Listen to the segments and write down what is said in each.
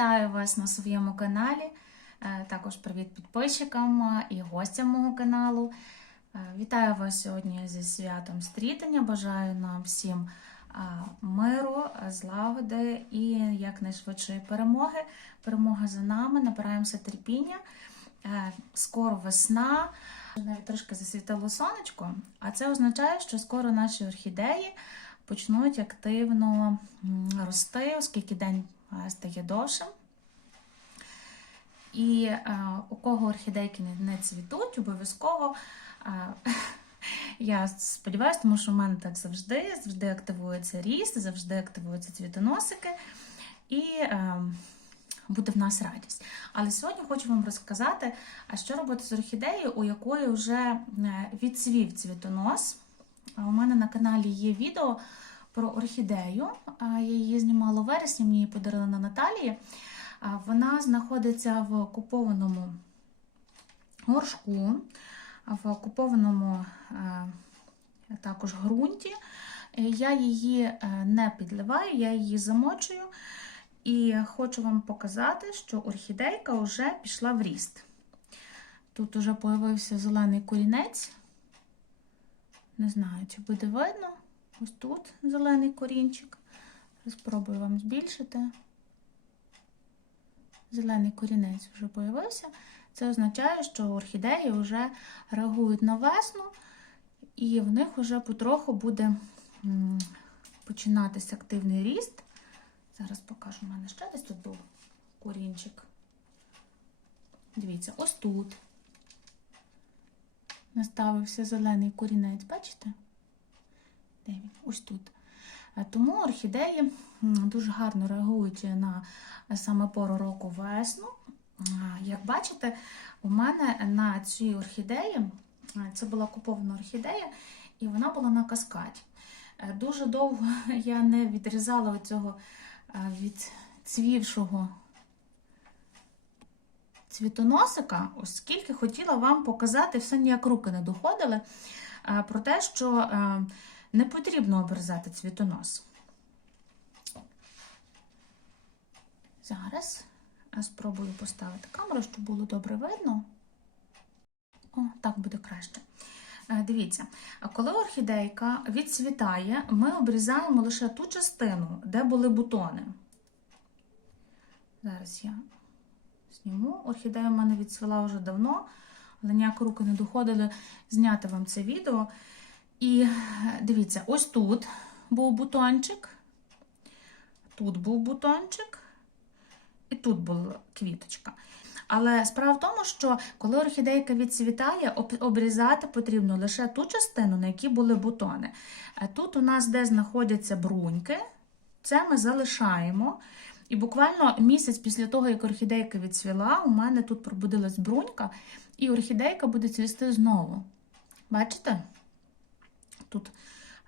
Вітаю вас на своєму каналі. Е, Також привіт підписчикам е, і гостям мого каналу. Е, Вітаю вас сьогодні зі святом стрітання. Бажаю нам всім миру, злагоди і якнайшвидшої перемоги. Перемога за нами, набираємося терпіння. Скоро весна, навіть трошки засвітило сонечко, а це означає, що скоро наші орхідеї почнуть активно рости, оскільки день стає довшим. І е, у кого орхідейки не, цвітуть, обов'язково. Е, я сподіваюся, тому що в мене так завжди, завжди активується ріст, завжди активуються цвітоносики, і е, буде в нас радість. Але сьогодні хочу вам розказати, а що робити з орхідеєю, у якої вже е, відцвів цвітонос. У мене на каналі є відео про орхідею. Я її знімала у вересні, мені її подарила на Наталії. Вона знаходиться в окупованому горшку, в окупованому е, також ґрунті. Я її е, не підливаю, я її замочую. І хочу вам показати, що орхідейка вже пішла в ріст. Тут вже появився зелений корінець. Не знаю, чи буде видно. Ось тут зелений корінчик. Спробую вам збільшити. Зелений корінець вже появився. Це означає, що орхідеї вже реагують на весну, і в них вже потроху буде починатися активний ріст. Зараз покажу, у мене ще десь тут був корінчик. Дивіться, ось тут наставився зелений корінець, бачите? Де? Ось тут. Е, Тому орхідеї дуже гарно реагують на е, саме пору року весну. Як бачите, у мене на цій орхідеї, е, це була купована орхідея, і вона була на каскаді. Е, Дуже довго я не відрізала цього відцвівшого цвітоносика, оскільки хотіла вам показати, все ніяк руки не доходили, е, про те, що е, не потрібно обрізати цвітонос. Зараз я спробую поставити камеру, щоб було добре видно. О, так буде краще. Е, Дивіться, коли орхідейка відцвітає, ми обрізаємо лише ту частину, де були бутони. Зараз я зніму. Орхідея в мене відцвіла вже давно, але ніяк руки не доходили зняти вам це відео. І дивіться, ось тут був бутончик, тут був бутончик, і тут була квіточка. Але справа в тому, що коли орхідейка відцвітає, обрізати потрібно лише ту частину, на якій були бутони. Е, Тут у нас, де знаходяться бруньки, це ми залишаємо. І буквально місяць після того, як орхідейка відцвіла, у мене тут пробудилась брунька, і орхідейка буде цвісти знову. Бачите? Тут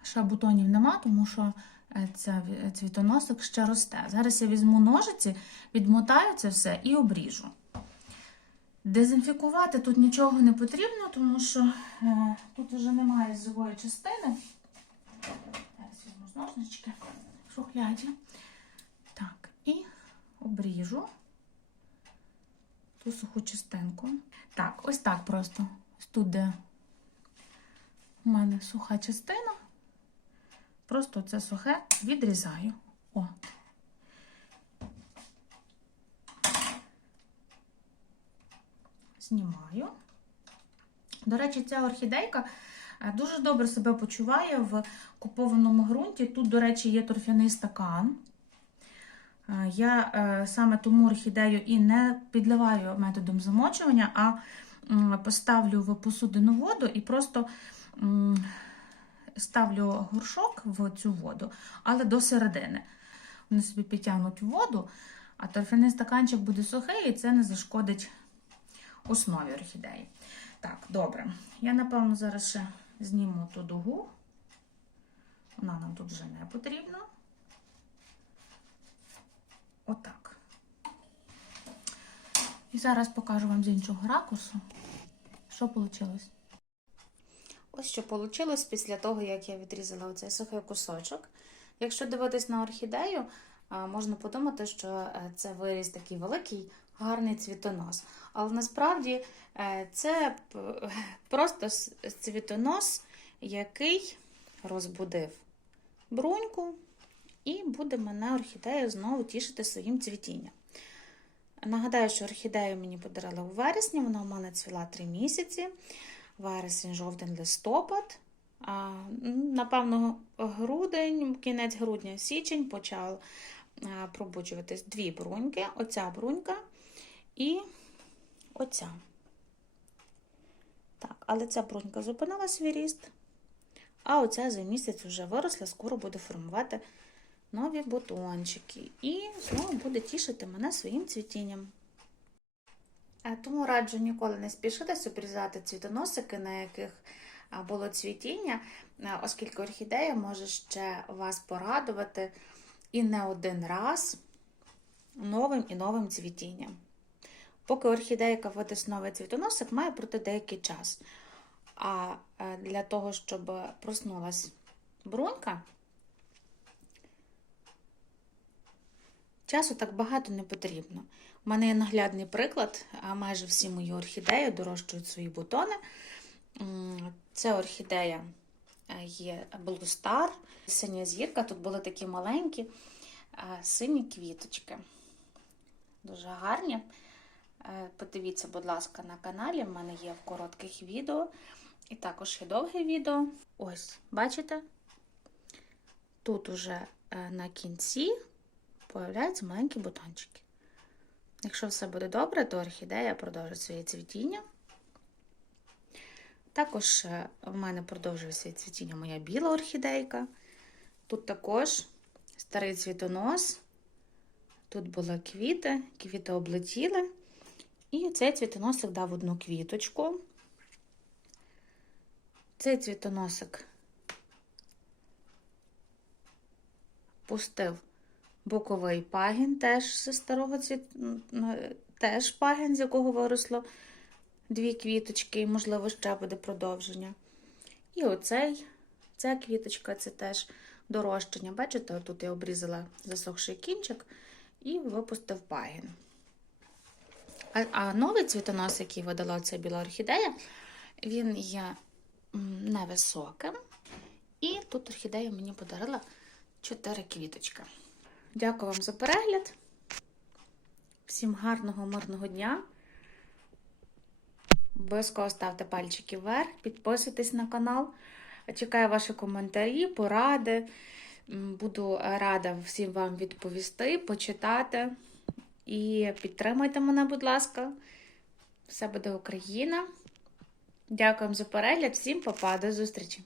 ще бутонів нема, тому що е, ця цвітоносик ще росте. Зараз я візьму ножиці, відмотаю це все і обріжу. Дезінфікувати тут нічого не потрібно, тому що е, тут вже немає живої частини. Зараз візьму з ножнички в шухляді. Так, і обріжу ту суху частинку. Так, ось так просто. Ось тут, де у мене суха частина. Просто це сухе відрізаю. О. Знімаю. До речі, ця орхідейка е, дуже добре себе почуває в купованому ґрунті. Тут, до речі, є торфяний стакан. Е, Я е, саме тому орхідею і не підливаю методом замочування, а поставлю в посудину воду і просто ставлю горшок в цю воду, але до середини. Вони собі підтягнуть воду, а торфяний стаканчик буде сухий, і це не зашкодить основі орхідеї. Так, добре. Я, напевно, зараз ще зніму ту дугу. Вона нам тут вже не потрібна. Отак. І зараз покажу вам з іншого ракурсу, що вийшло. Ось що вийшло після того, як я відрізала оцей сухий кусочок. Якщо дивитись на орхідею, можна подумати, що е, це виріс такий великий гарний цвітонос. Але насправді е, це просто цвітонос, який розбудив бруньку, і буде мене орхідея знову тішити своїм цвітінням. Нагадаю, що орхідею мені подарили у вересні, вона у мене цвіла 3 місяці. Вересень, жовтень, листопад. Напевно, грудень, кінець грудня, січень почав пробуджуватись дві бруньки. Оця брунька і оця. Так, але ця брунька зупинила свій ріст, а оця за місяць вже виросла, скоро буде формувати нові бутончики. І знову буде тішити мене своїм цвітінням. Е, Тому раджу ніколи не спішитись обрізати цвітоносики, на яких було цвітіння, е, оскільки орхідея може ще вас порадувати і не один раз новим і новим цвітінням. Поки орхідейка новий цвітоносик, має пройти деякий час. А е, для того, щоб проснулась брунька, часу так багато не потрібно. У мене є наглядний приклад, а майже всі мої орхідеї дорощують свої бутони. Це орхідея е, є Blue Star, синя зірка. Тут були такі маленькі е, сині квіточки. Дуже гарні. Е, Подивіться, будь ласка, на каналі. В мене є в коротких відео. І також є довге відео. Ось, бачите? Тут уже на кінці появляються маленькі бутончики. Якщо все буде добре, то орхідея продовжить своє цвітіння. Також е, в мене продовжує своє цвітіння моя біла орхідейка. Тут також старий цвітонос. Тут були квіти, квіти облетіли. І цей цвітоносик дав одну квіточку. Цей цвітоносик пустив боковий пагін, теж зі старого цвіт... теж пагін, з якого виросло дві квіточки, і, можливо, ще буде продовження. І оцей, ця квіточка це теж дорощення. Бачите, тут я обрізала засохший кінчик і випустив пагін. А, а новий цвітонос, який видала ця біла орхідея, він є невисоким. І тут орхідея мені подарила 4 квіточки. Дякую вам за перегляд. Всім гарного, мирного дня. Обов'язково ставте пальчики вверх, підписуйтесь на канал. Чекаю ваші коментарі, поради. Буду рада всім вам відповісти, почитати. І підтримайте мене, будь ласка. Все буде Україна. Дякую за перегляд. Всім па-па, до зустрічі!